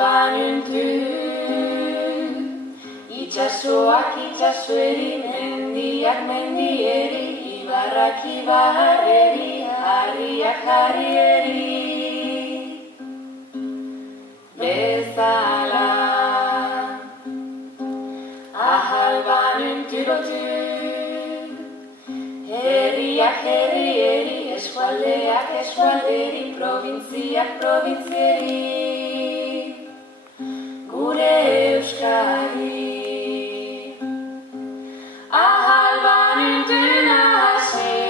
banuntu itxasoak itxasoeri, mendiak mendieri, ibarrak ibarreri, harriak harrieri. Bezala ahal banuntu lotu, herriak herrieri, eskualdeak eskualderi, probintziak probintzieri, gure Euskadi. Ahal banuntu nahasi,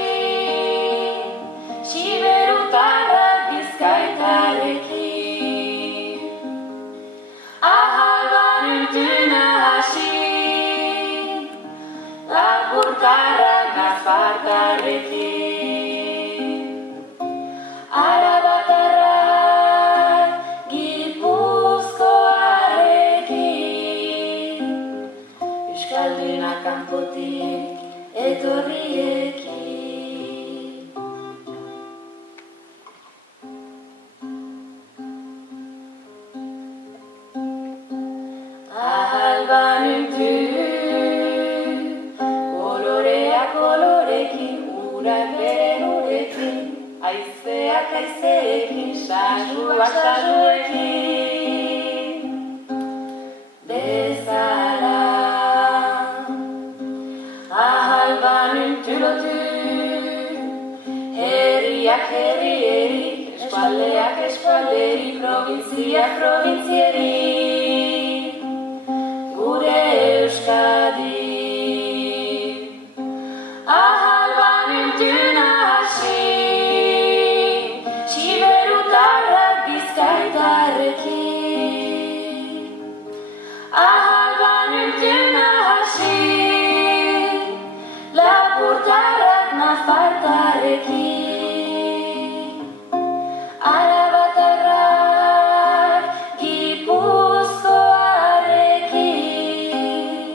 siberutarrak bizkaitarrekin. Ahal banuntu nahasi, lapurtarrak nazpartarrekin. Arabatarrak Gipuzkoarrekin, Euskalduna kanpotik etorriekin. Ahal banuntu koloreak kolorekin, urak beren urekin, haizeak haizeekin, sasoak sasoekin. Bezala ahal banuntu lotu, herriak herrieri, eskualdeak eskualderi, probintziak probintzieri, gure Euskadi. Ahal banuntu nahasi, siberutarrak bizkaitarrekin. Ahal banuntu nahasi, lapurtarrak nazpartarrekin. Arabatarrak Gipuzkoarrekin,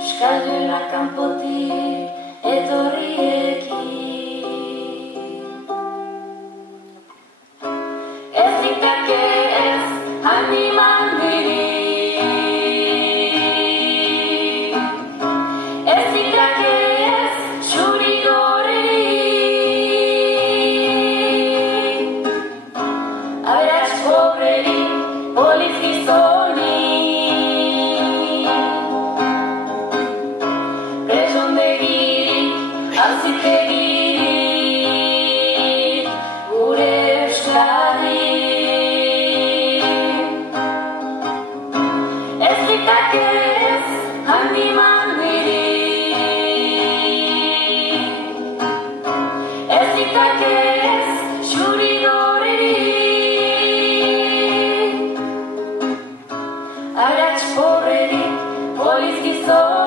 Euskalduna kanpotik etorriekin. Ez liteke ez haniman birik, ez liteke ez zuri gorerik, aberats pobrerik, poliz gizonik, presondegirik, auzitegirik, gure Euskadi. Ez liteke ez haniman birik, ez liteke ez zuri gorerik, aberats pobrerik, poliz gizonik,